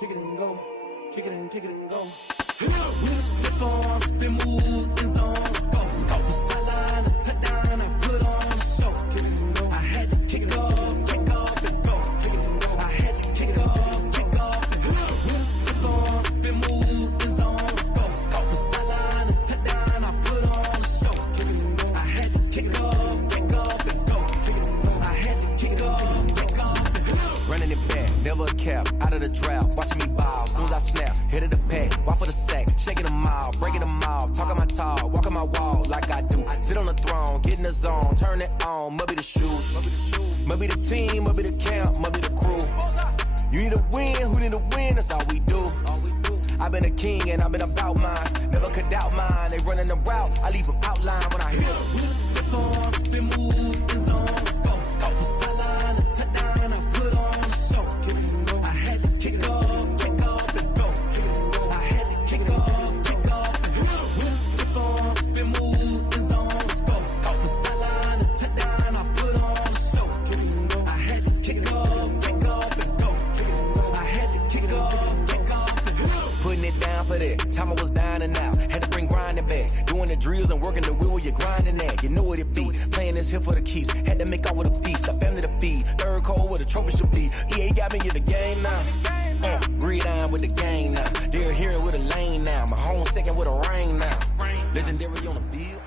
kick it and go, kick it and go. With a stiff on, spin move, in zone, go. From sideline to touchdown, I put on a show. Kick it and go. I had to kick off and go. Kick it and go. I had to kick off and go. With a stiff on, spin move, in zone, go. From sideline to touchdown, I put on a show. Kick it and go. I had to kick off and go. Kick it and go. I had to kick off and go. Running it back, never a cap, out of the drought, watching me ball, soon as I snap, hit of the pack, walk for the sack, shaking them all, breaking them off, talking my talk, walking my wall like I do, sit on the throne, get in the zone, turn it on, must be the shoes, must be the team, must be the camp, must be the crew, you need a win, who need a win, that's all we do, I've been a king and I've been about mine, never could doubt mine, they running the route, I leave them outline when I hit them. With a stiff on, spin move, in zone, go. From sideline to touchdown, I put on a show. Kick it and go. I had to kick off and go. Kick it and go. I had to kick off and go. With a stiff on, spin move, in zone, go. From sideline to touchdown, I put on a show. Kick it and go. I had to kick off and go. Kick it and go. I had to kick off and go. Putting it down for that, time I was down and out, had to bring grinding back, doing the drills and working the wheel where you're grinding at, you know what it be, playing this here for the keeps, had to make out with a feast, a family to feed, third cold where the trophy should be, EA got me in the game now, read on with the game now, they're hearing with a lane now, my home second with a rain now, legendary on the field.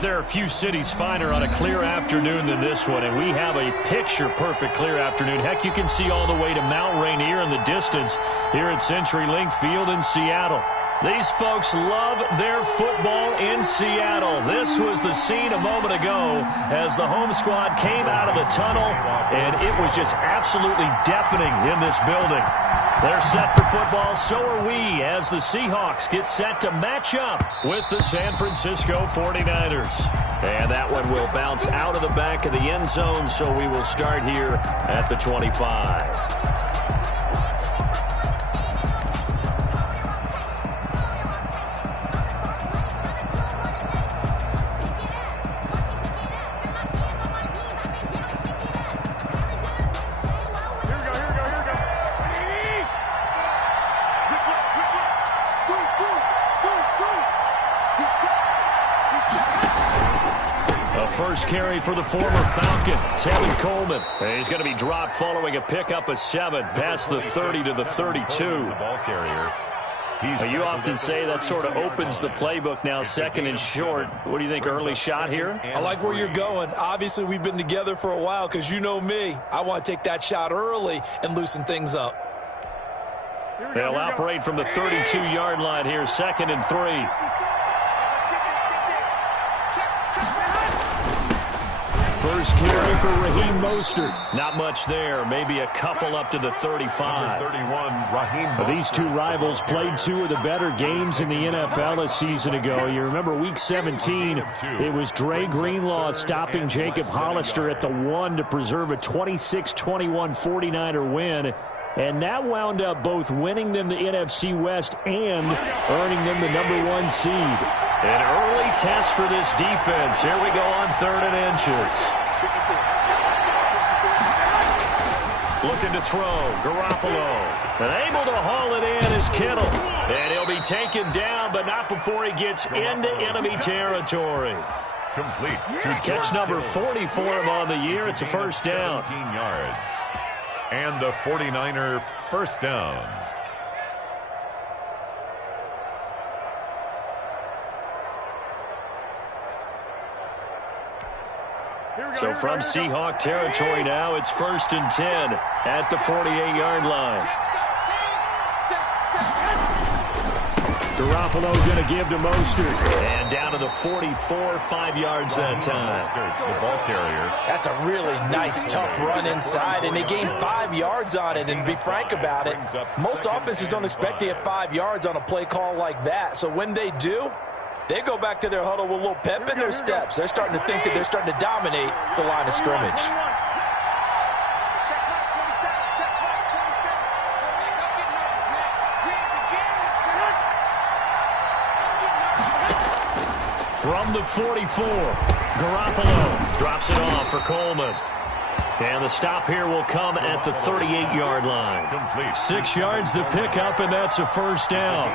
There are a few cities finer on a clear afternoon than this one, and we have a picture-perfect clear afternoon. Heck, you can see all the way to Mount Rainier in the distance here at CenturyLink Field in Seattle. These folks love their football in Seattle. This was the scene a moment ago as the home squad came out of the tunnel, and it was just absolutely deafening in this building. They're set for football, so are we, as the Seahawks get set to match up with the San Francisco 49ers. And that one will bounce out of the back of the end zone, so we will start here at the 25. First carry for the former Falcon, Tevin Coleman. And he's going to be dropped following a pickup of 7 past the 30 to the 32. The ball carrier. You often say that sort of opens the playbook now, second and short. What do you think, early shot here? I like where you're going. Obviously, we've been together for a while because you know me. I want to take that shot early and loosen things up. They'll operate from the 32-yard line here, 2nd and 3. First carry for Raheem Mostert. Not much there. Maybe a couple up to the 35. 31, Raheem Mostert. These two rivals played 2 of the better games in the NFL a season ago. You remember Week 17, it was Dre Greenlaw stopping Jacob Hollister at the 1 to preserve a 26-21 49er win. And that wound up both winning them the NFC West and earning them the #1 seed. An early test for this defense. Here we go on 3rd and inches. Looking to throw. Garoppolo. And able to haul it in is Kittle. And he'll be taken down, but not before he gets into enemy territory. Complete. Catch number 40 for him on the year. It's a first down. 17 yards. And the 49er first down. So from Seahawk territory now, it's 1st and 10 at the 48-yard line. Garoppolo going to give to Mostert. And down to the 44, 5 yards that time. The ball carrier. That's a really nice, tough run inside, and they gained 5 yards on it. And to be frank about it, most offenses don't expect to get 5 yards on a play call like that. So when they do, they go back to their huddle with a little pep in their steps. They're starting to think that they're starting to dominate the line of scrimmage. From the 44, Garoppolo drops it off for Coleman. And the stop here will come at the 38-yard line. 6 yards the pickup, and that's a first down.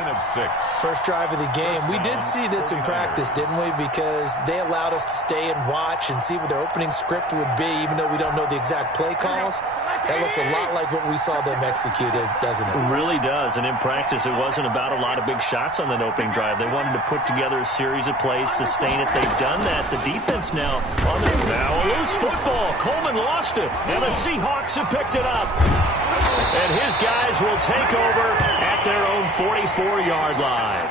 First drive of the game. We did see this in practice, didn't we? Because they allowed us to stay and watch and see what their opening script would be, even though we don't know the exact play calls. That looks a lot like what we saw them execute, doesn't it? It really does. And in practice, it wasn't about a lot of big shots on that opening drive. They wanted to put together a series of plays, sustain it. They've done that. The defense now on the now a loose football. Coleman lost it, and the Seahawks have picked it up. And his guys will take over at their own 44-yard line.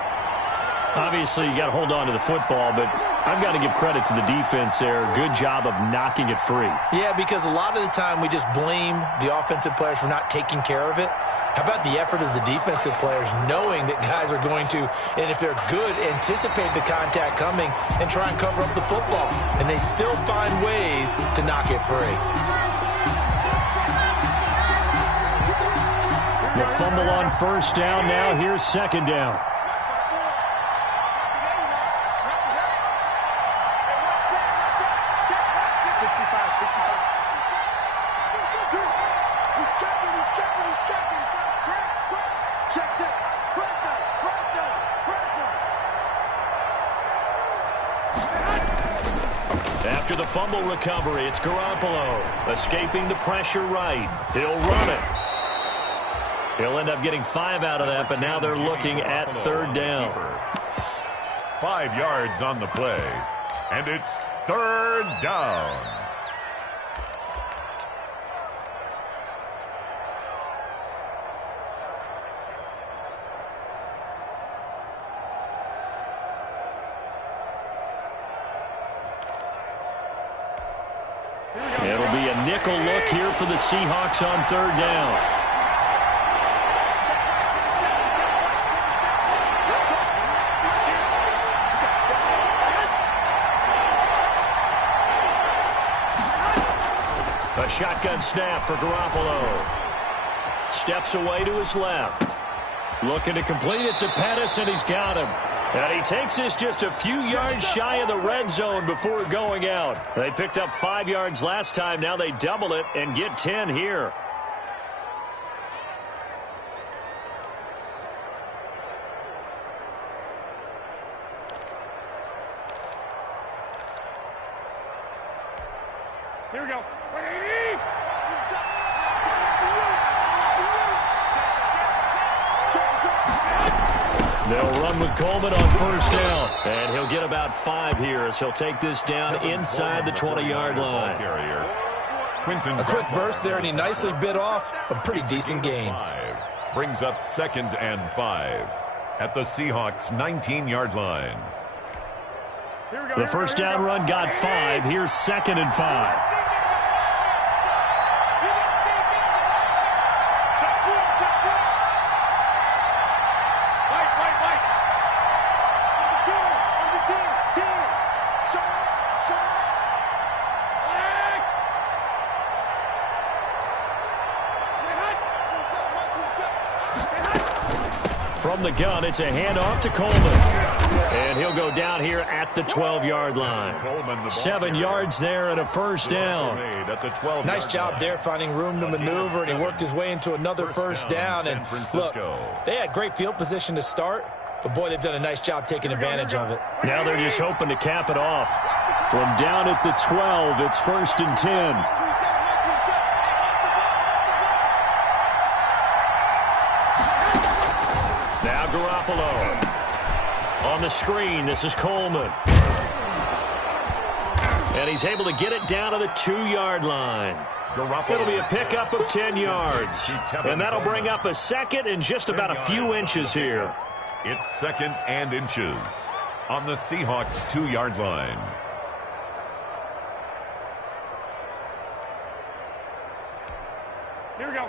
Obviously, you got to hold on to the football, but I've got to give credit to the defense there. Good job of knocking it free. Yeah, because a lot of the time we just blame the offensive players for not taking care of it. How about the effort of the defensive players knowing that guys are going to, and if they're good, anticipate the contact coming and try and cover up the football. And they still find ways to knock it free. The fumble on first down. Now here's second down. After the fumble recovery, it's Garoppolo escaping the pressure right. He'll run it. He'll end up getting 5 out of that, but now they're looking at third down. 5 yards on the play, and it's third down. It'll be a nickel look here for the Seahawks on third down. A shotgun snap for Garoppolo. Steps away to his left. Looking to complete it to Pettis, and he's got him. And he takes this just a few yards shy of the red zone before going out. They picked up 5 yards last time. Now they double it and get 10 here. Here we go. They'll run with Coleman on first down. And he'll get about 5 here as he'll take this down inside the 20-yard line. A quick burst there, and he nicely bit off a pretty decent gain. Brings up 2nd and 5 at the Seahawks 19-yard line. The first down run got 5. Here's 2nd and 5. From the gun, it's a handoff to Coleman. And he'll go down here at the 12-yard line. 7 yards there and a first down. Nice job there finding room to maneuver, and he worked his way into another first down. And look, they had great field position to start, but boy, they've done a nice job taking advantage of it. Now they're just hoping to cap it off. From down at the 12, it's 1st and 10. Garoppolo. On the screen, this is Coleman. And he's able to get it down to the 2-yard line. It'll be a pickup of 10 yards. And that'll bring up a 2nd and just about a few inches here. It's 2nd and inches on the Seahawks 2-yard line. Here we go.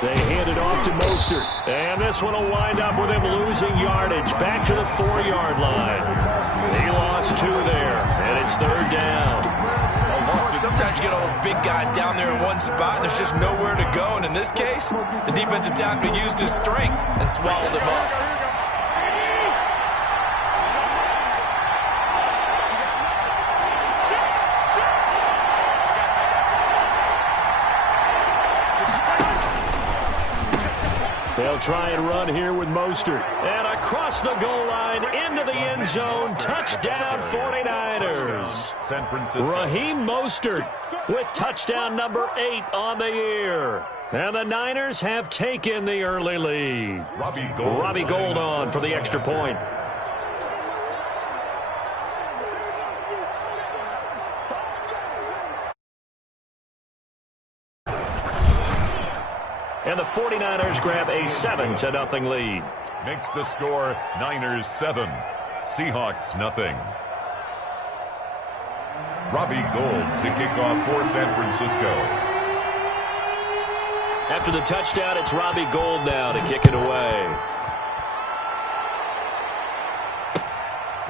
They hand it off to Mostert. And this one will wind up with him losing yardage back to the 4-yard line. He lost 2 there, and it's third down. A loss Seahawks, sometimes you get all those big guys down there in one spot, and there's just nowhere to go. And in this case, the defensive tackle used his strength and swallowed him up. They'll try and run here with Mostert. And across the goal line, into the end zone. Touchdown, 49ers. San Francisco. Raheem Mostert with touchdown number 8 on the year. And the Niners have taken the early lead. Robbie Gould on for the extra point. And the 49ers grab a 7-0 lead. Makes the score Niners 7, Seahawks nothing. Robbie Gould to kick off for San Francisco. After the touchdown, it's Robbie Gould now to kick it away.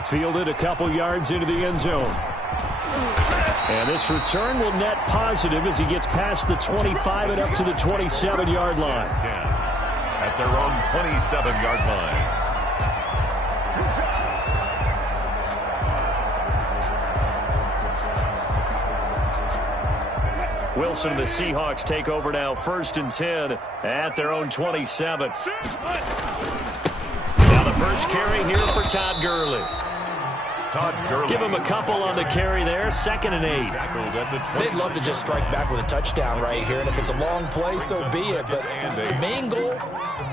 Fielded a couple yards into the end zone. And this return will net positive as he gets past the 25 and up to the 27-yard line. 10 at their own 27-yard line. Wilson and the Seahawks take over now, 1st and 10 at their own 27. Now the first carry here for Todd Gurley. Give him a couple on the carry there. 2nd and 8. They'd love to just strike back with a touchdown right here, and if it's a long play, so be it. But the main goal,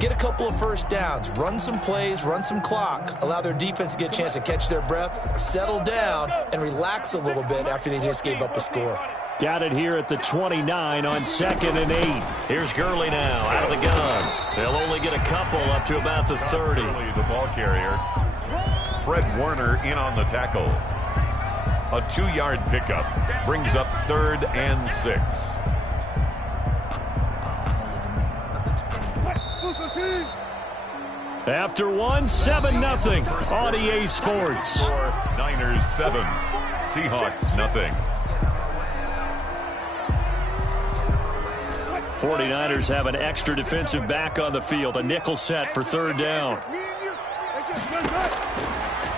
get a couple of first downs, run some plays, run some clock, allow their defense to get a chance to catch their breath, settle down, and relax a little bit after they just gave up a score. Got it here at the 29 on 2nd and 8. Here's Gurley now out of the gun. They'll only get a couple up to about the 30. Gurley, the ball carrier. Fred Warner in on the tackle. A 2-yard pickup brings up 3rd and 6. After one, 7-0 on EA Sports. Niners 7, Seahawks nothing. 49ers have an extra defensive back on the field. A nickel set for 3rd down.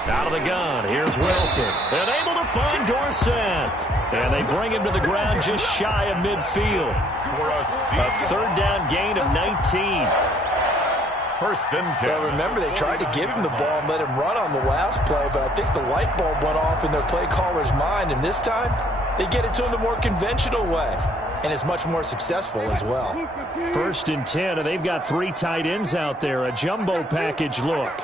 Out of the gun, here's Wilson. And able to find Dorsett. And they bring him to the ground just shy of midfield. A 3rd down gain of 19. 1st and 10. Well, remember, they tried to give him the ball and let him run on the last play, but I think the light bulb went off in their play caller's mind, and this time they get it to him the more conventional way, and it's much more successful as well. 1st and 10, and they've got 3 tight ends out there. A jumbo package look.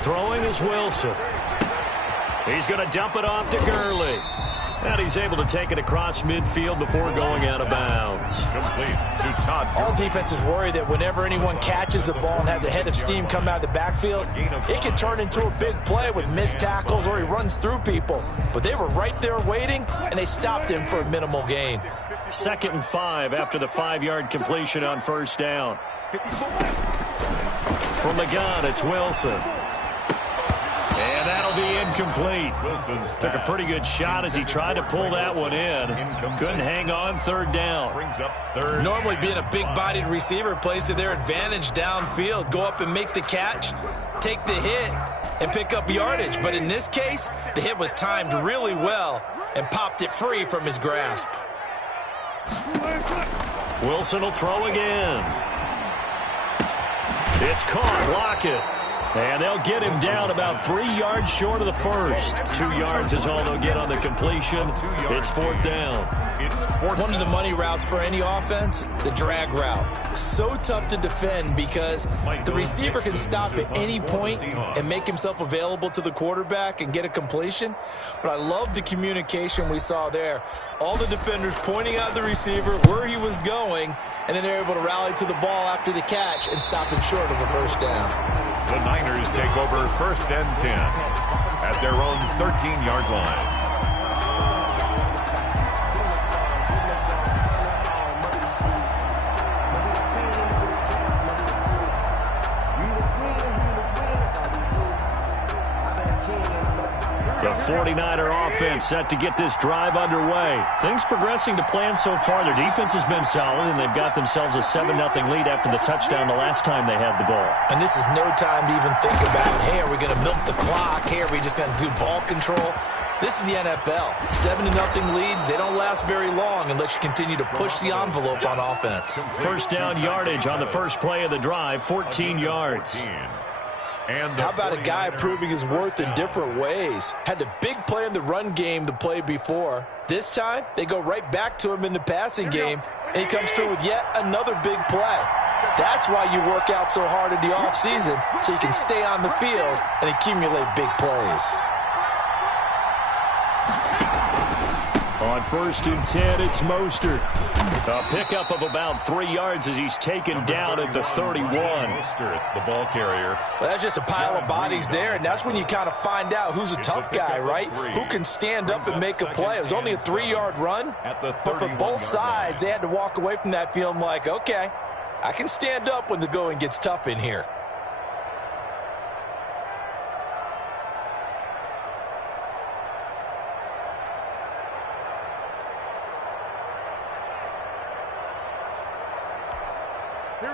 Throwing is Wilson. He's going to dump it off to Gurley. And he's able to take it across midfield before going out of bounds. Complete to Todd Gurley. All defenses worry that whenever anyone catches the ball and has a head of steam come out of the backfield, it can turn into a big play with missed tackles or he runs through people. But they were right there waiting, and they stopped him for a minimal gain. 2nd and 5 after the 5-yard completion on 1st down. From the gun, it's Wilson. And that'll be incomplete. Wilson's took a pretty good shot as he tried to pull that one in. Couldn't hang on 3rd down. Brings up 3rd. Normally being a big-bodied receiver plays to their advantage downfield. Go up and make the catch, take the hit, and pick up yardage. But in this case, the hit was timed really well and popped it free from his grasp. Wilson will throw again. It's caught. Lockett. And they'll get him down about 3 yards short of the first. 2 yards is all they'll get on the completion. It's 4th down. One of the money routes for any offense, the drag route. So tough to defend because the receiver can stop at any point and make himself available to the quarterback and get a completion. But I love the communication we saw there. All the defenders pointing out the receiver, where he was going, and then they're able to rally to the ball after the catch and stop him short of a 1st down. The Niners take over 1st and 10 at their own 13-yard line. The 49er offense set to get this drive underway. Things progressing to plan so far. Their defense has been solid, and they've got themselves a 7-0 lead after the touchdown the last time they had the ball. And this is no time to even think about, hey, are we going to milk the clock? Hey, are we just going to do ball control? This is the NFL. 7-0 leads, they don't last very long unless you continue to push the envelope on offense. First down yardage on the first play of the drive, 14 yards. How about a guy proving his worth in different ways? Had a big play in the run game the play before. This time, they go right back to him in the passing game, and he comes through with yet another big play. That's why you work out so hard in the offseason, so you can stay on the field and accumulate big plays. On 1st and 10, it's Mostert. A pickup of about 3 yards as he's taken down at the 31. Mostert, the ball carrier. Well, that's just a pile of bodies there, and that's when you kind of find out who's a tough guy, right? Who can stand up and make a play. It was only a 3-yard run, but for both sides, they had to walk away from that feeling like, okay, I can stand up when the going gets tough in here.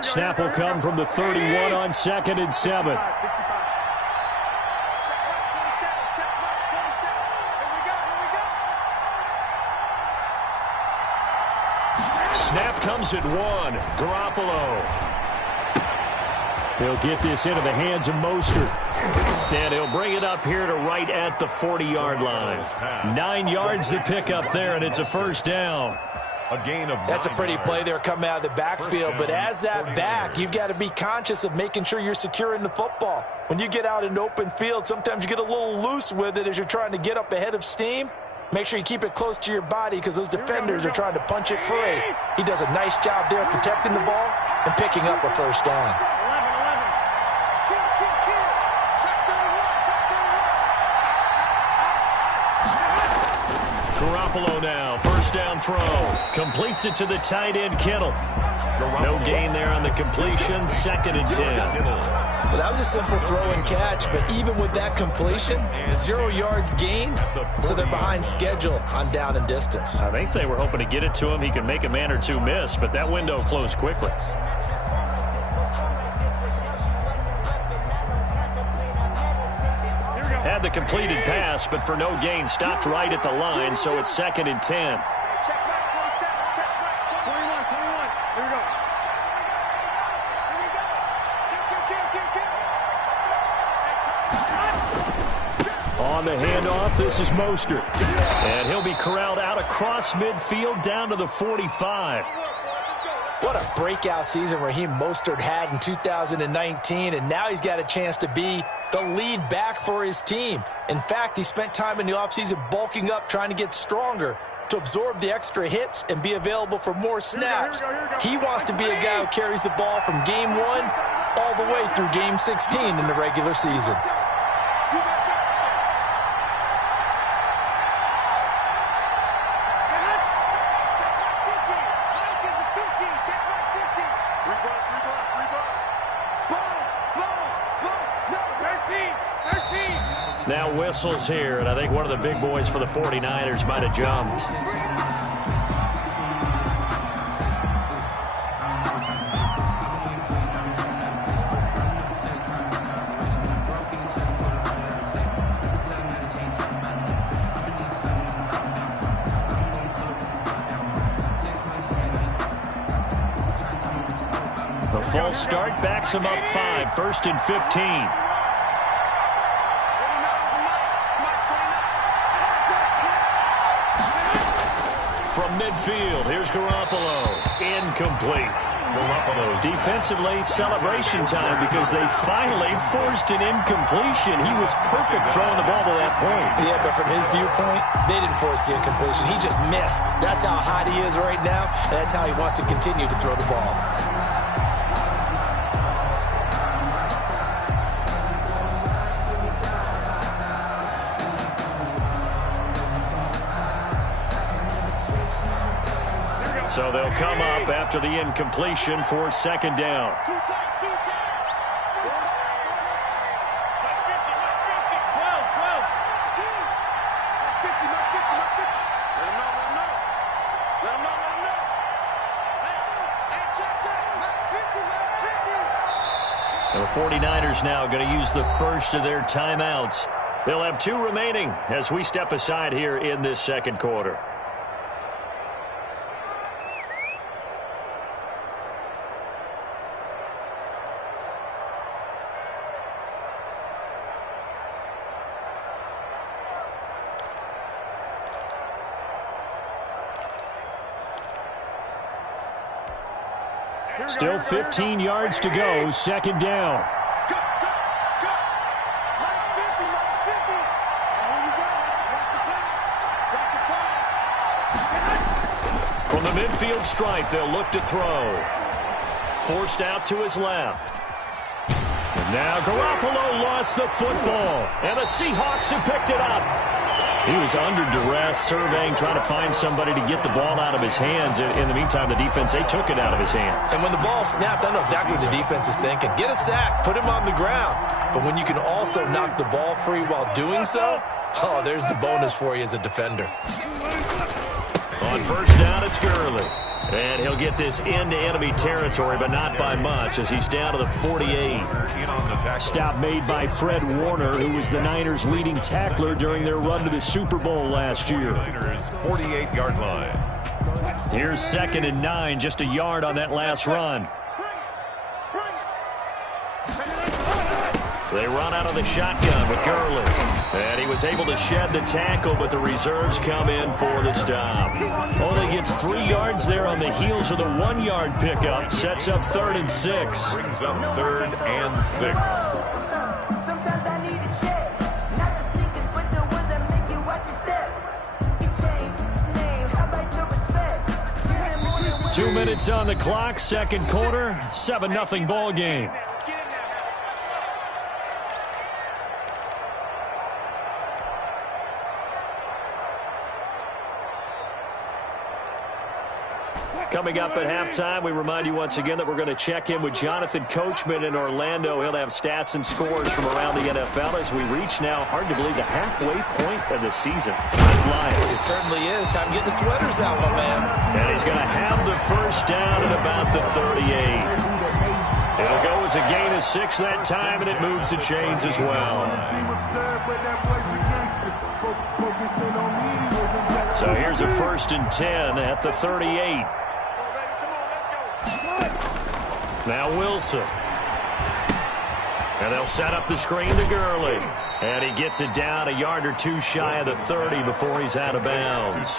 Snap will come from the 31 on 2nd and 7. Snap comes at 1. Garoppolo. He'll get this into the hands of Mostert. And he'll bring it up here to right at the 40-yard line. 9 yards to pick up there, and it's a first down. That's a pretty play there coming out of the backfield, but as that back, you've got to be conscious of making sure you're securing the football. When you get out in open field, sometimes you get a little loose with it as you're trying to get up ahead of steam. Make sure you keep it close to your body because those defenders are trying to punch it free. He does a nice job there protecting the ball and picking up a first down. Garoppolo now, first down throw. Completes it to the tight end, Kittle. No gain there on the completion, 2nd and 10. Well, that was a simple throw and catch, but even with that completion, 0 yards gained, so they're behind schedule on down and distance. I think they were hoping to get it to him. He could make a man or two miss, but that window closed quickly. Had the completed pass, but for no gain, stopped right at the line, so it's 2nd and 10. Check back, 27, check back, 21, 21. Here we go. On the handoff, this is Mostert. And he'll be corralled out across midfield down to the 45. What a breakout season Raheem Mostert had in 2019, and now he's got a chance to be the lead back for his team. In fact, he spent time in the offseason bulking up, trying to get stronger to absorb the extra hits and be available for more snaps. He wants to be a guy who carries the ball from game 1 all the way through game 16 in the regular season. Now whistles here, and I think one of the big boys for the 49ers might have jumped. The false start backs him up 5, 1st and 15. From midfield, here's Garoppolo. Incomplete. Defensively, celebration time because they finally forced an incompletion. He was perfect throwing the ball to that point. Yeah, but from his viewpoint, they didn't force the incompletion. He just missed. That's how hot he is right now, and that's how he wants to continue to throw the ball. So they'll come up after the incompletion for 2nd down. 49ers now going to use the first of their timeouts. They'll have 2 remaining as we step aside here in this second quarter. Still 15 yards to go, second down. From the midfield stripe, they'll look to throw. Forced out to his left. And now Garoppolo lost the football, and the Seahawks have picked it up. He was under duress, surveying, trying to find somebody to get the ball out of his hands. In the meantime, the defense, they took it out of his hands. And when the ball snapped, I know exactly what the defense is thinking. Get a sack, put him on the ground. But when you can also knock the ball free while doing so, oh, there's the bonus for you as a defender. On first down, it's Gurley. And he'll get this into enemy territory, but not by much, as he's down to the 48. Stop made by Fred Warner, who was the Niners' leading tackler during their run to the Super Bowl last year. Niners 48-yard line. Here's 2nd and 9, just a yard on that last run. They run out of the shotgun with Gurley. And he was able to shed the tackle, but the reserves come in for the stop. Only gets 3 yards there on the heels of the 1-yard pickup. Sets up 3rd and 6. Brings up 3rd and 6. Sometimes I need a check. Not the sneakers, but the ones that make you watch your step. You change name, how about your respect? 2 minutes on the clock, second quarter, 7-0 ball game. Coming up at halftime, we remind you once again that we're going to check in with Jonathan Coachman in Orlando. He'll have stats and scores from around the NFL as we reach now, hard to believe, the halfway point of the season. Time flying. It certainly is. Time to get the sweaters out, my man. And he's going to have the first down at about the 38. It'll go as a gain of 6 that time, and it moves the chains as well. So here's a 1st and 10 at the 38. Now Wilson. And they'll set up the screen to Gurley. And he gets it down a yard or 2 shy of the 30 before he's out of bounds.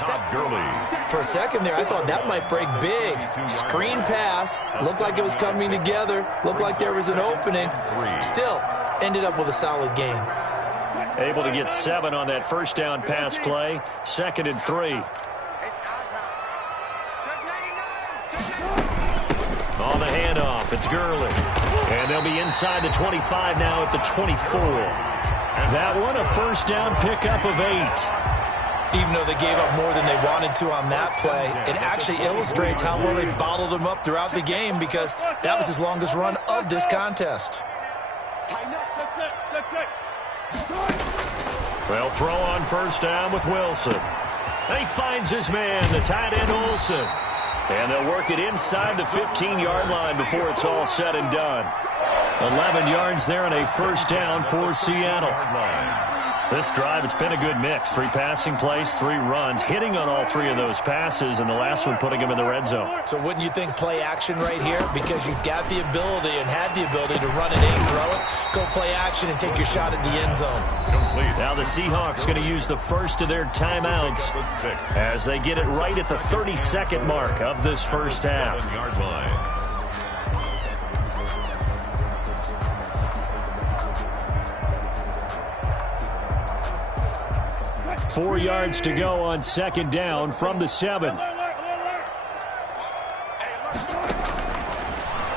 For a second there, I thought that might break big. Screen pass. Looked like it was coming together. Looked like there was an opening. Still, ended up with a solid game. Able to get 7 on that first down pass play. 2nd and 3. On the handoff, it's Gurley. And they'll be inside the 25 now at the 24. And that one, a first down pickup of 8. Even though they gave up more than they wanted to on that play, it actually illustrates how well they bottled them up throughout the game, because that was his longest run of this contest. Well, throw on first down with Wilson. And he finds his man, the tight end Olsen. And they'll work it inside the 15-yard line before it's all said and done. 11 yards there and a first down for Seattle. This drive, it's been a good mix. 3 passing plays, 3 runs, hitting on all 3 of those passes, and the last one putting him in the red zone. So wouldn't you think play action right here? Because you've got the ability and had the ability to run it in, throw it, go play action, and take your shot at the end zone. Now the Seahawks going to use the first of their timeouts as they get it right at the 32nd mark of this first half. 4 yards to go on second down from the 7.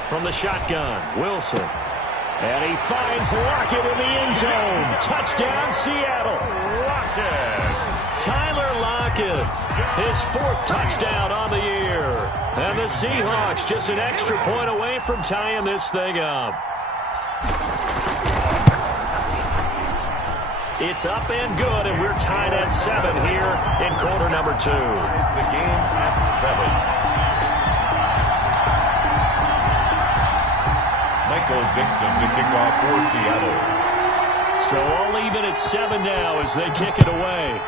From the shotgun, Wilson. And he finds Lockett in the end zone. Touchdown, Seattle. Tyler Lockett, his 4th touchdown on the year. And the Seahawks just an extra point away from tying this thing up. It's up and good, and we're tied at 7 here in quarter number 2. The game at 7. Michael Dixon to kick off for Seattle. So all even at 7 now as they kick it away.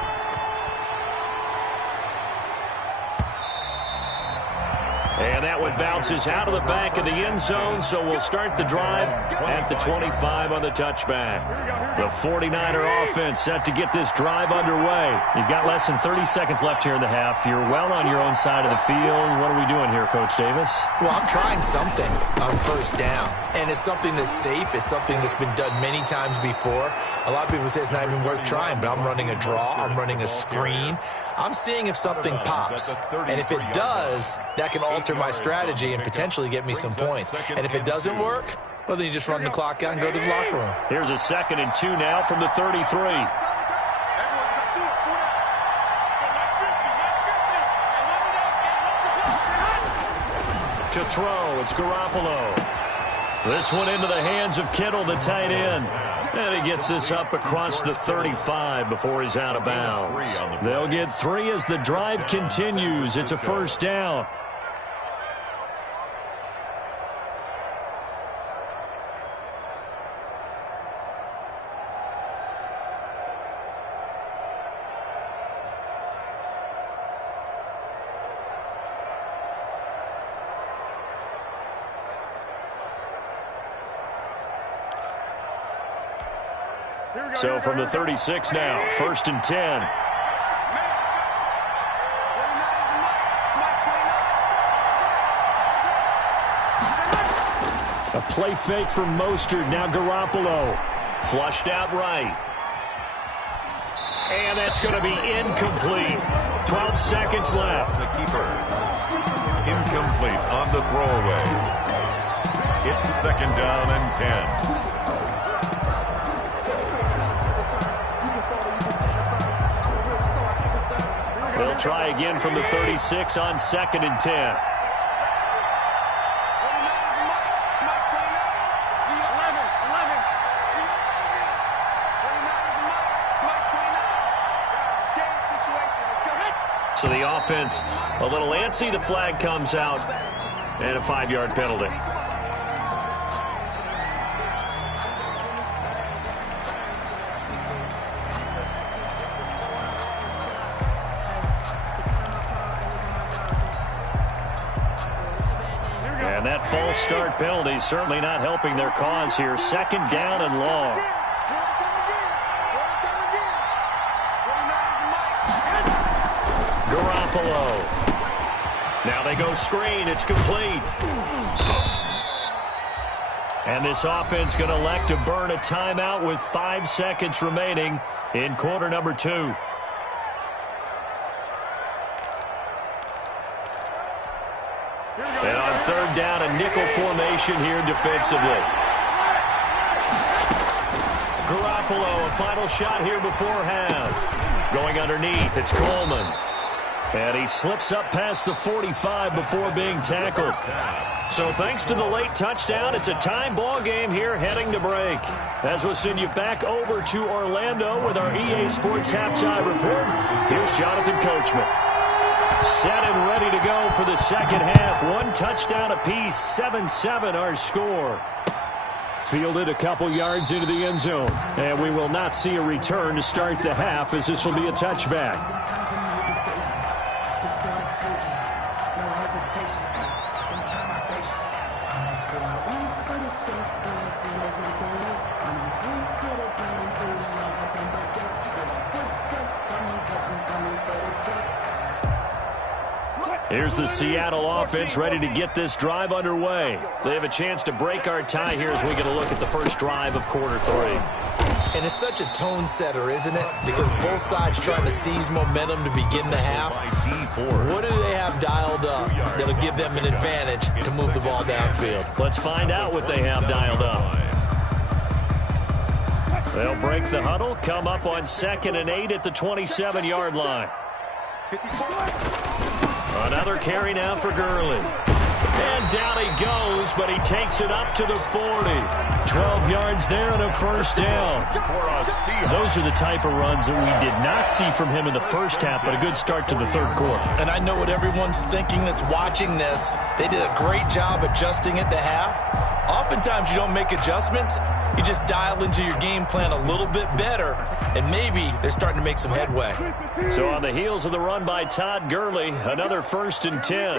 And that one bounces out of the back of the end zone, so we'll start the drive at the 25 on the touchback. The 49er offense set to get this drive underway. You've got less than 30 seconds left here in the half. You're well on your own side of the field. What are we doing here, Coach Davis? Well, I'm trying something on first down, and it's something that's safe. It's something that's been done many times before. A lot of people say it's not even worth trying, but I'm running a draw. I'm running a screen. I'm seeing if something pops, and if it does, that can alter my strategy and potentially get me some points. And if it doesn't work, well, then you just run the clock out and go to the locker room. Here's a 2nd and 2 now from the 33. To throw, it's Garoppolo. This one into the hands of Kittle, the tight end. And he gets this up across the 35 before he's out of bounds. They'll get 3 as the drive continues. It's a first down. So from the 36 now, 1st and 10. A play fake from Mostert. Now Garoppolo. Flushed out right. And that's going to be incomplete. 12 seconds left. The keeper. Incomplete on the throwaway. It's 2nd down and 10. They'll try again from the 36 on 2nd and 10. So the offense a little antsy. The flag comes out and a 5-yard penalty. And that false start penalty certainly not helping their cause here. 2nd down and long. Garoppolo. Now they go screen. It's complete. And this offense going to elect to burn a timeout with 5 seconds remaining in quarter number 2. And on 3rd down, a nickel formation here defensively. Garoppolo, a final shot here before half. Going underneath, it's Coleman. And he slips up past the 45 before being tackled. So thanks to the late touchdown, it's a tie ball game here heading to break. As we'll send you back over to Orlando with our EA Sports Halftime Report, here's Jonathan Coachman. Set and ready to go for the second half. 1 touchdown apiece, 7-7 our score. Fielded a couple yards into the end zone. And we will not see a return to start the half, as this will be a touchback. Here's the Seattle offense ready to get this drive underway. They have a chance to break our tie here as we get a look at the first drive of quarter 3. And it's such a tone setter, isn't it? Because both sides trying to seize momentum to begin the half. What do they have dialed up that'll give them an advantage to move the ball downfield? Let's find out what they have dialed up. They'll break the huddle, come up on 2nd and 8 at the 27-yard line. Another carry now for Gurley. And down he goes, but he takes it up to the 40. 12 yards there and a first down. Those are the type of runs that we did not see from him in the first half, but a good start to the third quarter. And I know what everyone's thinking that's watching this. They did a great job adjusting at the half. Oftentimes you don't make adjustments. You just dial into your game plan a little bit better, and maybe they're starting to make some headway. So on the heels of the run by Todd Gurley, another 1st and 10.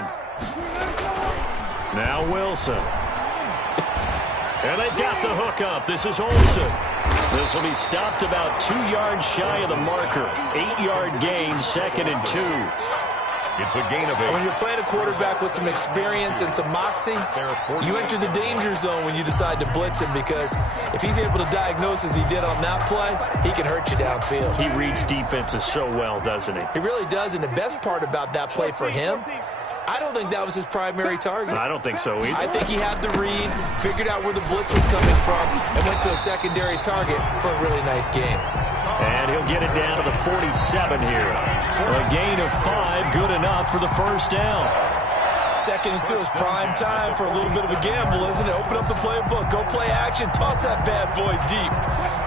Now Wilson. And they've got the hook up. This is Olsen. This will be stopped about 2 yards shy of the marker. 8-yard gain, 2nd and 2. It's a gain of 8. When you're playing a quarterback with some experience and some moxie, you enter the danger zone when you decide to blitz him, because if he's able to diagnose as he did on that play, he can hurt you downfield. He reads defenses so well, doesn't he? He really does, and the best part about that play for him, I don't think that was his primary target. I don't think so either. I think he had the read, figured out where the blitz was coming from, and went to a secondary target for a really nice game. And he'll get it down to the 47 here. A gain of 5, good enough for the 1st down. 2nd and 2 is prime time for a little bit of a gamble, isn't it? Open up the playbook, go play action, toss that bad boy deep.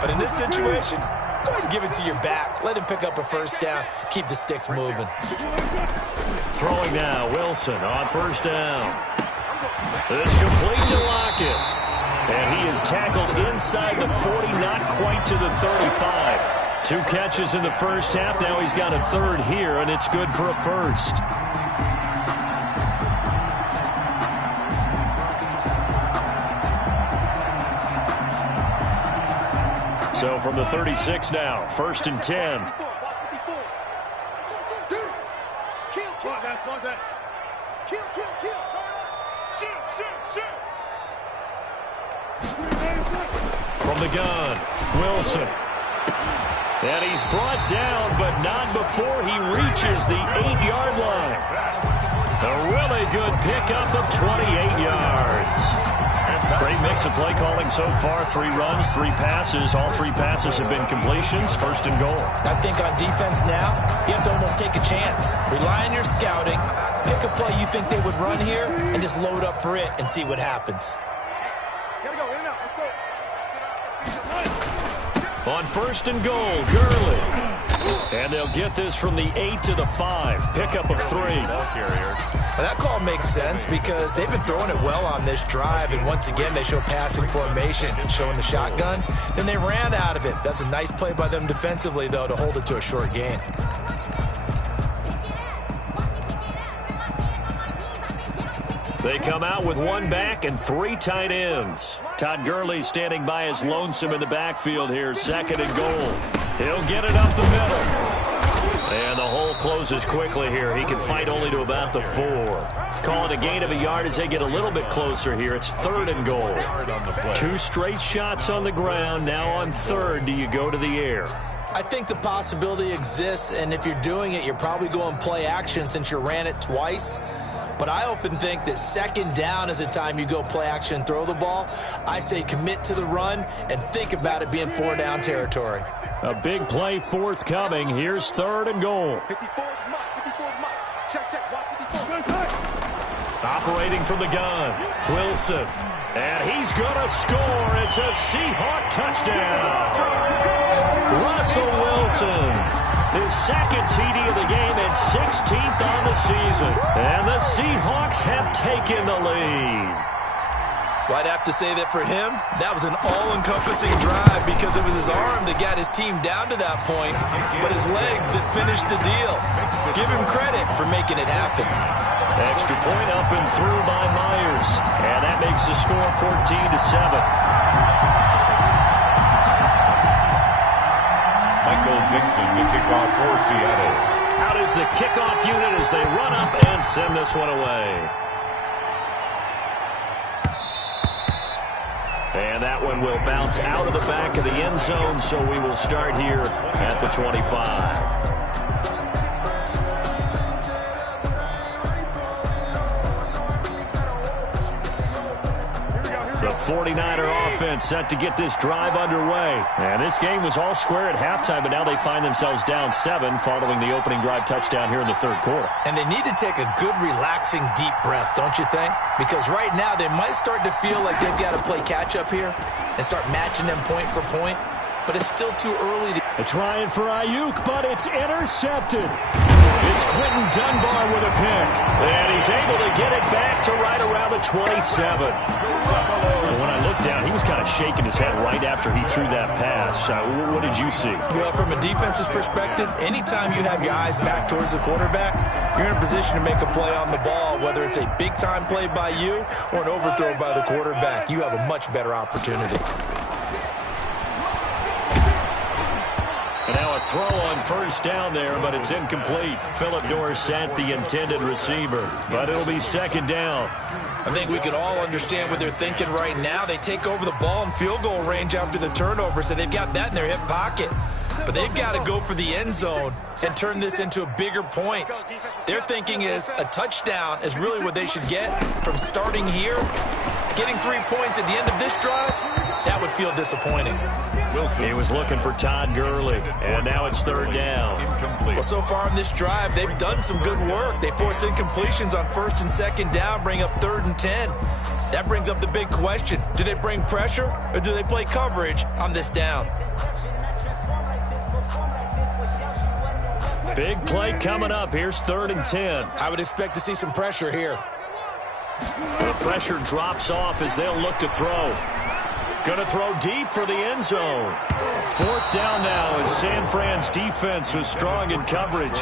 But in this situation, go ahead and give it to your back. Let him pick up a 1st down. Keep the sticks moving. Throwing now, Wilson on 1st down. It's complete to Lockett. And he is tackled inside the 40, not quite to the 35. 2 catches in the 1st half. Now he's got a 3rd here, and it's good for a 1st. So from the 36 now, 1st and 10. From the gun, Wilson. And he's brought down, but not before he reaches the 8-yard line. A really good pickup of 28 yards. Great mix of play calling so far. 3 runs, 3 passes. All 3 passes have been completions. 1st and goal. I think on defense now, you have to almost take a chance. Rely on your scouting. Pick a play you think they would run here and just load up for it and see what happens. On 1st and goal, Gurley. And they'll get this from the 8 to the 5. Pickup of 3. Well, that call makes sense because they've been throwing it well on this drive, and once again they show passing formation, showing the shotgun. Then they ran out of it. That's a nice play by them defensively, though, to hold it to a short gain. They come out with 1 back and 3 tight ends. Todd Gurley standing by as lonesome in the backfield here. 2nd and goal. He'll get it up the middle. And the hole closes quickly here. He can fight only to about the 4. Call it a gain of a yard as they get a little bit closer here. It's 3rd and goal. 2 straight shots on the ground. Now on 3rd, do you go to the air? I think the possibility exists, and if you're doing it, you're probably going play action since you ran it twice. But I often think that 2nd down is the time you go play action and throw the ball. I say commit to the run and think about it being 4-down territory. A big play forthcoming. Here's 3rd and goal. Operating from the gun, Wilson. And he's going to score. It's a Seahawk touchdown. Russell Wilson. His 2nd TD of the game and 16th on the season. And the Seahawks have taken the lead. Well, I'd have to say that for him, that was an all-encompassing drive because it was his arm that got his team down to that point, but his legs that finished the deal. Give him credit for making it happen. Extra point up and through by Myers. And that makes the score 14-7. Michael Dixon, the kickoff for Seattle. Out is the kickoff unit as they run up and send this one away. And that one will bounce out of the back of the end zone, so we will start here at the 25. The 49er offense set to get this drive underway. And this game was all square at halftime, but now they find themselves down 7 following the opening drive touchdown here in the 3rd quarter. And they need to take a good, relaxing, deep breath, don't you think? Because right now they might start to feel like they've got to play catch-up here and start matching them point for point. But it's still too early to They're trying for Ayuk, but it's intercepted. It's Quentin Dunbar with a pick. And he's able to get it back to right around the 27. When I looked down, he was kind of shaking his head right after he threw that pass. What did you see? Well, from a defense's perspective, anytime you have your eyes back towards the quarterback, you're in a position to make a play on the ball, whether it's a big-time play by you or an overthrow by the quarterback. You have a much better opportunity. And now a throw on first down there, but it's incomplete. Phillip Dorsett, the intended receiver. But it'll be second down. I think we can all understand what they're thinking right now. They take over the ball in field goal range after the turnover, so they've got that in their hip pocket. But they've got to go for the end zone and turn this into bigger points. Their thinking is a touchdown is really what they should get from starting here. Getting 3 points at the end of this drive, that would feel disappointing. He was looking for Todd Gurley, and now it's third down. Well, so far in this drive, they've done some good work. They force incompletions on first and second down, bring up 3rd and 10. That brings up the big question. Do they bring pressure, or do they play coverage on this down? Big play coming up. Here's 3rd and 10. I would expect to see some pressure here. The pressure drops off as they'll look to throw. Going to throw deep for the end zone. 4th down now as San Fran's defense was strong in coverage.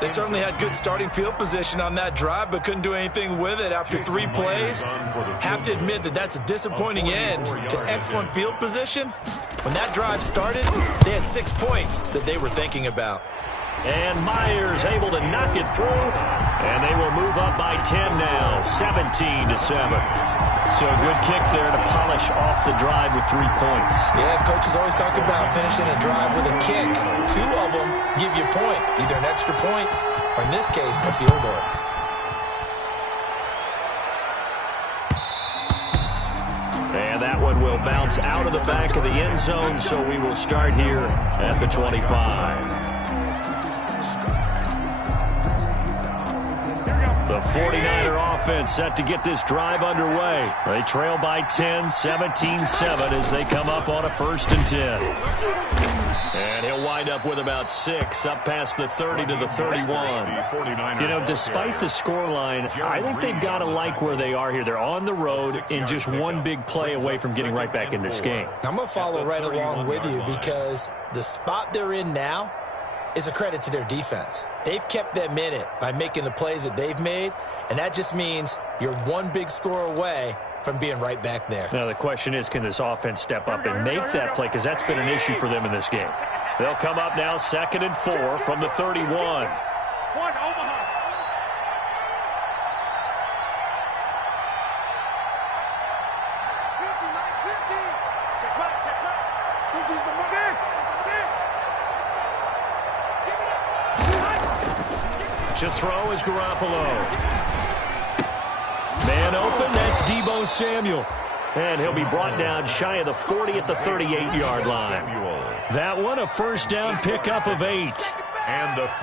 They certainly had good starting field position on that drive, but couldn't do anything with it after 3 plays. Have to admit that that's a disappointing end to excellent field position. When that drive started, they had 6 points that they were thinking about. And Myers able to knock it through. And they will move up by 10 now, 17-7. So a good kick there to polish off the drive with 3 points. Yeah, coaches always talk about finishing a drive with a kick. 2 of them give you points, either an extra point or, in this case, a field goal. And that one will bounce out of the back of the end zone, so we will start here at the 25. The 49er offense set to get this drive underway. They trail by 10, 17-7 as they come up on a 1st and 10. And he'll wind up with about 6, up past the 30 to the 31. You know, despite the scoreline, I think they've got to like where they are here. They're on the road and just one big play away from getting right back in this game. I'm going to follow right along with you because the spot they're in now is a credit to their defense. They've kept them in it by making the plays that they've made, and that just means you're one big score away from being right back there. Now the question is, can this offense step up and make that play, because that's been an issue for them in this game. They'll come up now 2nd and 4 from the 31. Omaha. To throw is Garoppolo. Man open, that's Deebo Samuel. And he'll be brought down shy of the 40 at the 38-yard line. That one, a 1st down pickup of 8.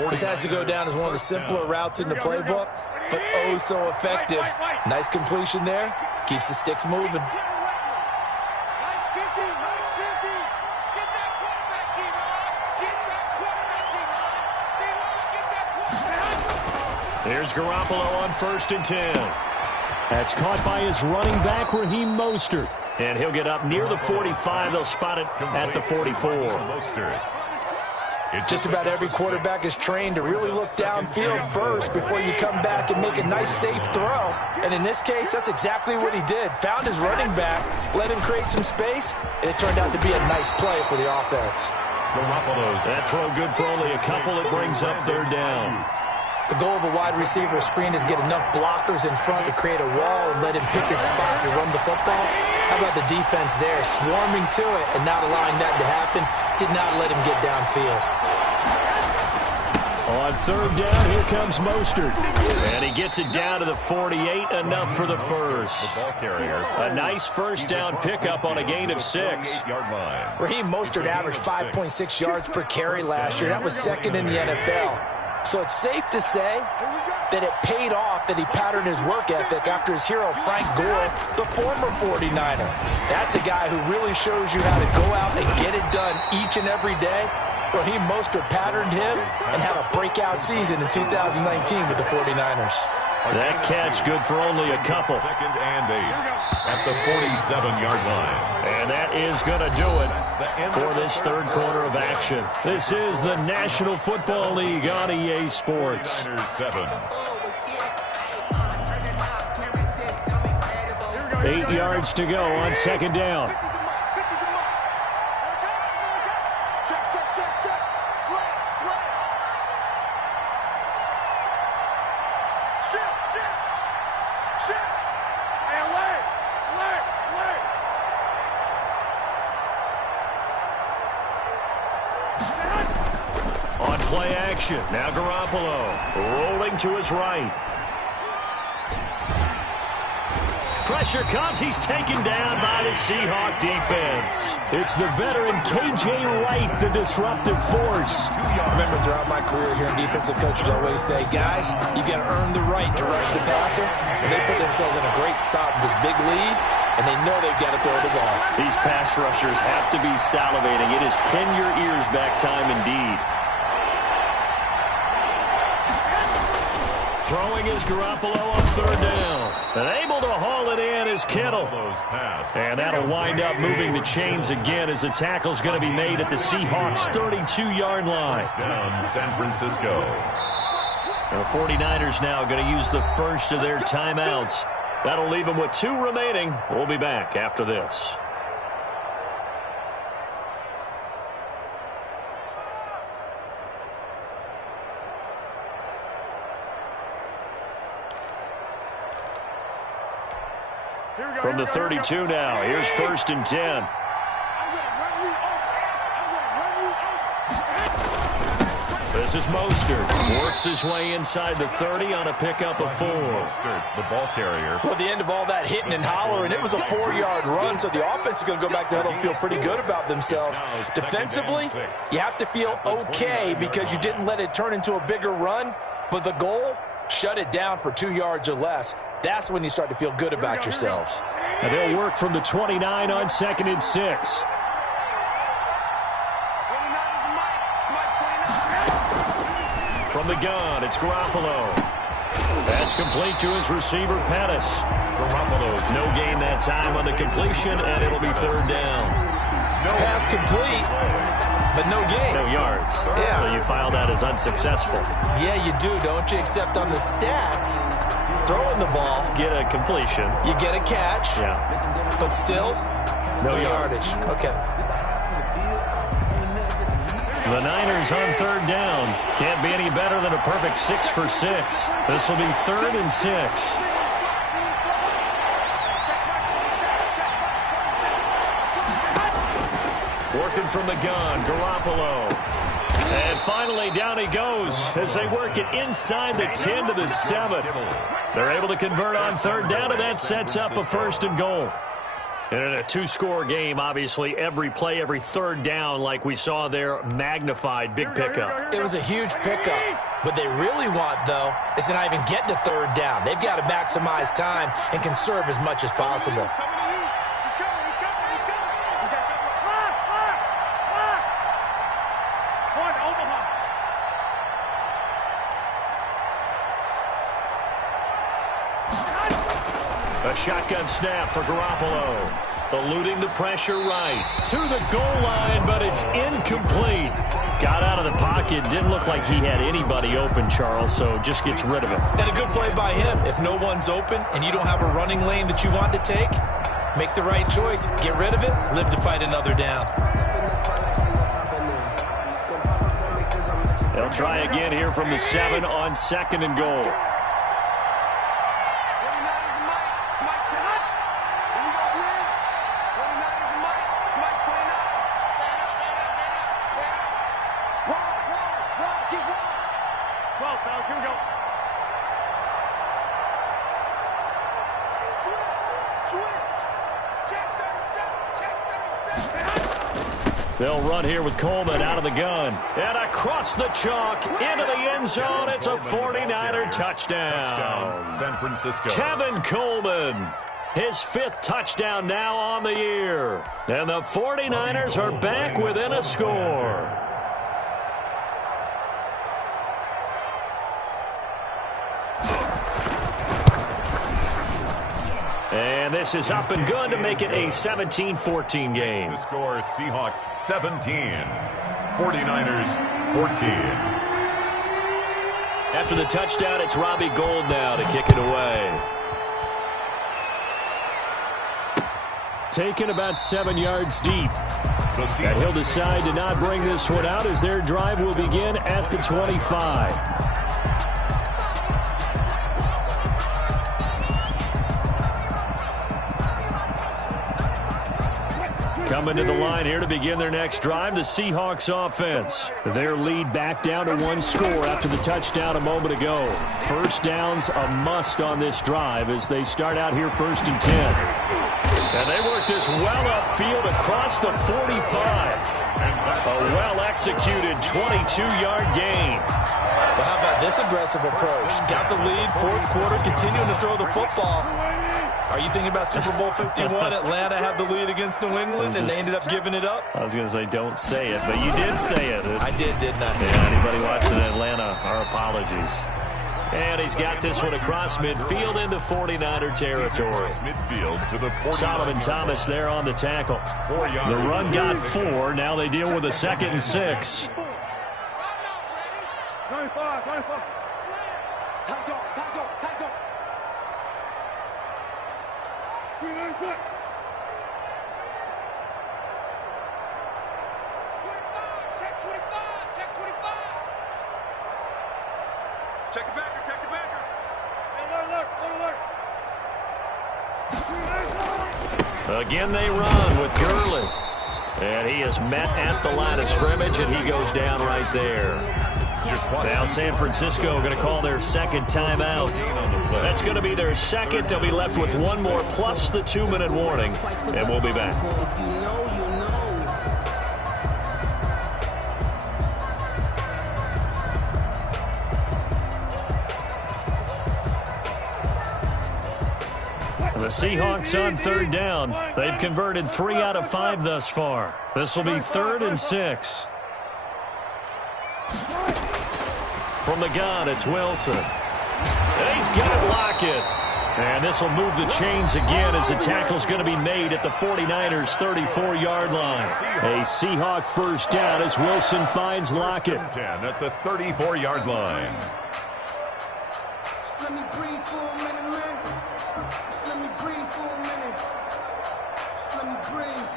This has to go down as one of the simpler routes in the playbook, but oh so effective. Nice completion there. Keeps the sticks moving. Here's Garoppolo on 1st and 10. That's caught by his running back, Raheem Mostert. And he'll get up near the 45. They'll spot it at the 44. Just about every quarterback is trained to really look downfield first before you come back and make a nice, safe throw. And in this case, that's exactly what he did. Found his running back, let him create some space, and it turned out to be a nice play for the offense. That throw good for only a couple. It brings up 3rd down. The goal of a wide receiver screen is get enough blockers in front to create a wall and let him pick his spot to run the football. How about the defense there, swarming to it and not allowing that to happen? Did not let him get downfield. On 3rd down, here comes Mostert. And he gets it down to the 48, enough for the first. A nice 1st down pickup on a gain of 6. Raheem Mostert averaged 5.6 yards per carry last year. That was 2nd in the NFL. So it's safe to say that it paid off that he patterned his work ethic after his hero, Frank Gore, the former 49er. That's a guy who really shows you how to go out and get it done each and every day. Raheem Mostert patterned him and had a breakout season in 2019 with the 49ers. That catch good for only a couple. 2nd and 8 at the 47-yard line. And that is going to do it for this third quarter of action. This is the National Football League on EA Sports. 7. 8 yards to go on 2nd down. On play action, now Garoppolo rolling to his right. Pressure comes. He's taken down by the Seahawk defense. It's the veteran K.J. Wright, the disruptive force. Remember, throughout my career here in defensive coaches always say, guys, you got to earn the right to rush the passer. And they put themselves in a great spot with this big lead, and they know they've got to throw the ball. These pass rushers have to be salivating. It is pin your ears back time indeed. Throwing is Garoppolo on 3rd down. And able to haul it in is Kittle. And that'll wind up moving the chains again as the tackle's going to be made at the Seahawks' 32-yard line. Down San Francisco. The 49ers now going to use the first of their timeouts. That'll leave them with 2 remaining. We'll be back after this. From the 32 now, here's 1st and 10. This is Mostert. Works his way inside the 30 on a pickup of 4. Mostert, the ball carrier. Well, the end of all that hitting and hollering, it was a 4-yard run, so the offense is going to go back to huddle and feel pretty good about themselves. Defensively, you have to feel okay because you didn't let it turn into a bigger run, but the goal, shut it down for 2 yards or less. That's when you start to feel good about yourselves. And they'll work from the 29 on 2nd and 6. From the gun, it's Garoppolo. That's complete to his receiver, Pettis. Garoppolo's no gain that time on the completion, and it'll be 3rd down. Pass complete, but no gain. No yards. Yeah. So you file that as unsuccessful. Yeah, you do, don't you? Except on the stats, throwing the ball. Get a completion. You get a catch. Yeah. But still, no yardage. Okay. The Niners on 3rd down. Can't be any better than a perfect 6 for 6. This will be 3rd and 6. Working from the gun, Garoppolo. And finally, down he goes as they work it inside the 10 to the 7. They're able to convert on 3rd down, and that sets up a 1st and goal. And in a 2-score game, obviously, every play, every 3rd down, like we saw there, magnified, big pickup. It was a huge pickup. What they really want, though, is to not even get to 3rd down. They've got to maximize time and conserve as much as possible. A shotgun snap for Garoppolo. Eluding the pressure right. To the goal line, but it's incomplete. Got out of the pocket. Didn't look like he had anybody open, Charles, so just gets rid of it. And a good play by him. If no one's open and you don't have a running lane that you want to take, make the right choice. Get rid of it. Live to fight another down. They'll try again here from the 7 on 2nd and goal. They'll run here with Coleman out of the gun. And across the chalk, into the end zone. It's a 49er touchdown. San Francisco. Tevin Coleman, his 5th touchdown now on the year. And the 49ers are back within a score. And this is up and good to make it a 17-14 game. The score, Seahawks 17, 49ers 14. After the touchdown, it's Robbie Gould now to kick it away. Taken about 7 yards deep. And he'll decide to not bring this one out as their drive will begin at the 25. Coming to the line here to begin their next drive, the Seahawks offense. Their lead back down to 1 score after the touchdown a moment ago. First down's a must on this drive as they start out here 1st and 10. And they work this well upfield across the 45. A well-executed 22-yard gain. Well, how about this aggressive approach? Got the lead, 4th quarter, continuing to throw the football. Are you thinking about Super Bowl 51? Atlanta had the lead against New England, and they ended up giving it up? I was going to say don't say it, but you did say it. I didn't I? Yeah, anybody watching Atlanta, our apologies. And he's got this one across midfield into 49er territory. Solomon Thomas there on the tackle. The run got 4. Now they deal with a 2nd and 6. 25. Check the backer. Alert. Again they run with Gurley. And he is met at the line of scrimmage, and he goes down right there. Now San Francisco going to call their 2nd timeout. That's going to be their 2nd. They'll be left with 1 more plus the 2-minute warning, and we'll be back. The Seahawks on 3rd down. They've converted 3 out of 5 thus far. This will be 3rd and 6. From the gun, it's Wilson. And he's got Lockett. And this will move the chains again as the tackle's going to be made at the 49ers' 34-yard line. A Seahawk first down as Wilson finds Lockett. 10 at the 34-yard line. Let me breathe for a minute, man. Let me breathe for a minute. Let me breathe.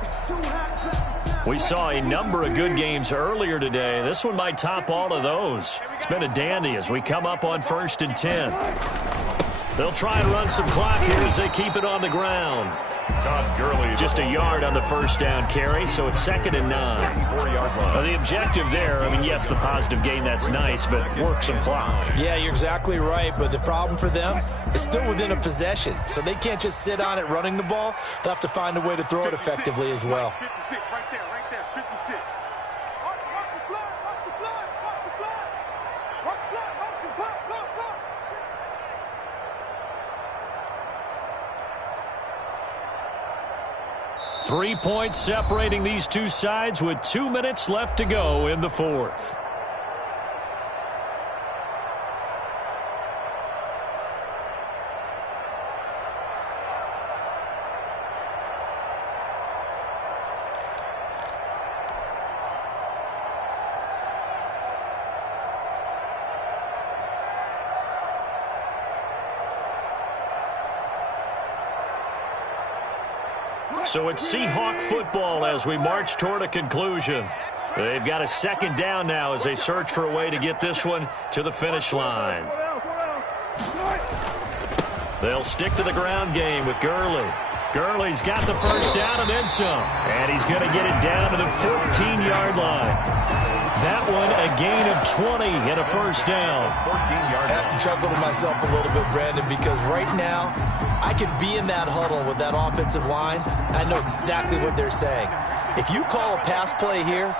It's too hot, drop the top. We saw a number of good games earlier today. This one might top all of those. It's been a dandy as we come up on 1st and 10. They'll try and run some clock here as they keep it on the ground. Todd Gurley. Just a yard on the first down carry, so it's 2nd and 9. 4-yard line. The objective there, I mean, yes, the positive gain, that's nice, but work some clock. Yeah, you're exactly right, but the problem for them is still within a possession, so they can't just sit on it running the ball. They'll have to find a way to throw it effectively as well. 56, right there, 56. Watch 3 points separating these two sides with 2 minutes left to go in the 4th. So it's Seahawk football as we march toward a conclusion. They've got a 2nd down now as they search for a way to get this one to the finish line. They'll stick to the ground game with Gurley. Gurley's got the first down and then some. And he's going to get it down to the 14-yard line. That one a gain of 20 and a first down. I have to chuckle to myself a little bit, Brandon, because right now I could be in that huddle with that offensive line. I know exactly what they're saying. If you call a pass play here,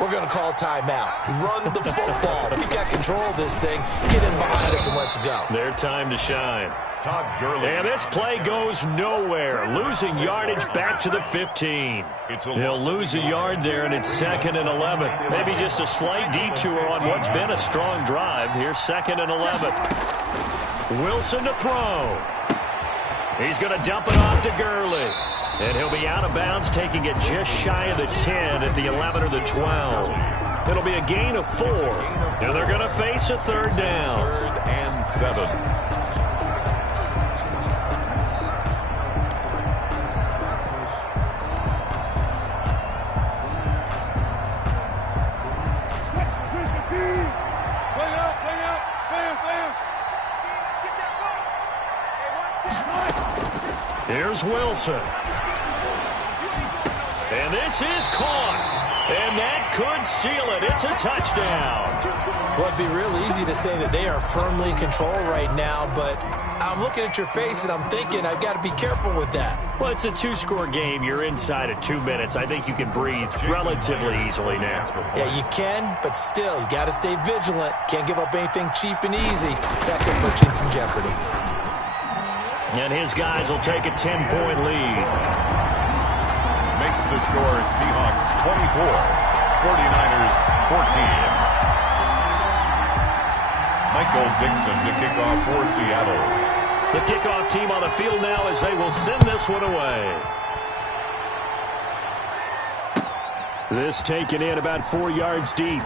we're going to call timeout. Run the football. We got control of this thing. Get in behind us and let's go. Their time to shine. Todd Gurley. And this play goes nowhere. Losing yardage back to the 15. He'll lose a yard there, and it's 2nd and 11. Maybe just a slight detour on what's been a strong drive. Here's 2nd and 11. Wilson to throw. He's going to dump it off to Gurley. And he'll be out of bounds, taking it just shy of the 10 at the 11 or the 12. It'll be a gain of 4. And they're going to face a third down. 3rd and 7. Here's Wilson. And this is caught. And that could seal it. It's a touchdown. Well, it'd be real easy to say that they are firmly in control right now, but I'm looking at your face and I'm thinking I've got to be careful with that. Well, it's a 2-score game. You're inside of 2 minutes. I think you can breathe relatively easily now. Yeah, you can, but still, you got to stay vigilant. Can't give up anything cheap and easy. That could put you in some jeopardy. And his guys will take a 10-point lead. Makes the score Seahawks 24, 49ers 14. Michael Dixon to kick off for Seattle. The kickoff team on the field now as they will send this one away. This taken in about 4 yards deep.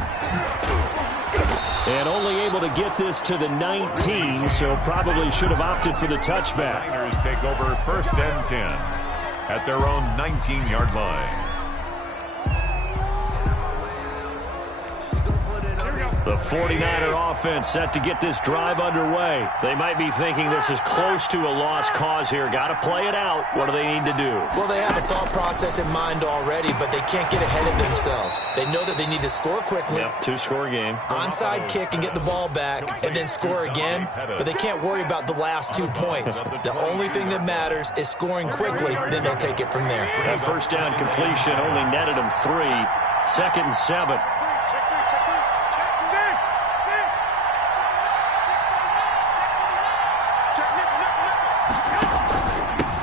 And only able to get this to the 19, so probably should have opted for the touchback. Niners take over 1st and 10 at their own 19-yard line. The 49er offense set to get this drive underway. They might be thinking this is close to a lost cause here. Got to play it out. What do they need to do? Well, they have a thought process in mind already, but they can't get ahead of themselves. They know that they need to score quickly. Yep, 2-score game. Onside kick and get the ball back and then score again, but they can't worry about the last 2 points. The only thing that matters is scoring quickly, then they'll take it from there. That first down completion only netted them 3. 2nd and 7.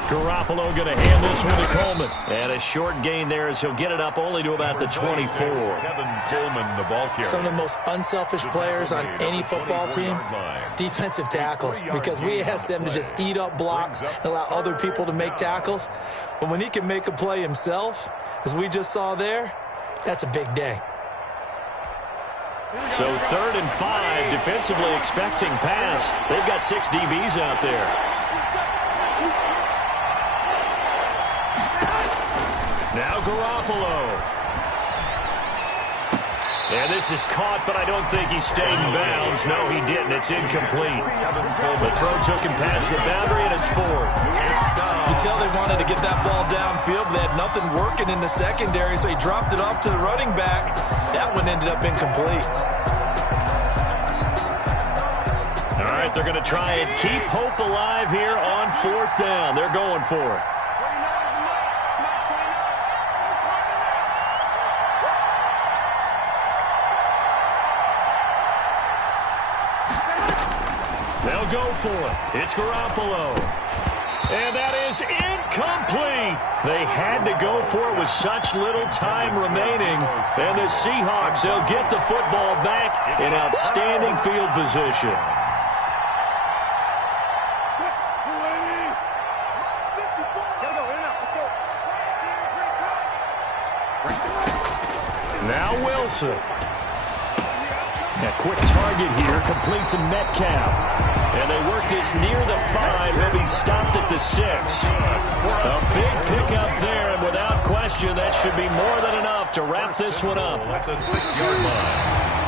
Garoppolo going to hand this one to Coleman. And a short gain there as he'll get it up only to about the 24. Kevin Coleman, the ball carrier. Some of the most unselfish players on any football team, defensive tackles, because we ask them to just eat up blocks and allow other people to make tackles. But when he can make a play himself, as we just saw there, that's a big day. So 3rd and 5, defensively expecting pass. They've got 6 DBs out there. Now Garoppolo. And this is caught, but I don't think he stayed in bounds. No, he didn't. It's incomplete. The throw took him past the boundary, and it's 4th. You can tell they wanted to get that ball downfield, but they had nothing working in the secondary, so he dropped it off to the running back. That one ended up incomplete. All right, they're going to try and keep hope alive here on 4th down. They're going for it. They'll go for it. It's Garoppolo. And that is incomplete. They had to go for it with such little time remaining. And the Seahawks, they'll get the football back in outstanding field position. Now Wilson. A quick target here, complete to Metcalf. And they work this near the 5. He'll be stopped at the 6. A big pickup there, and without question, that should be more than enough to wrap this one up. At the 6-yard line.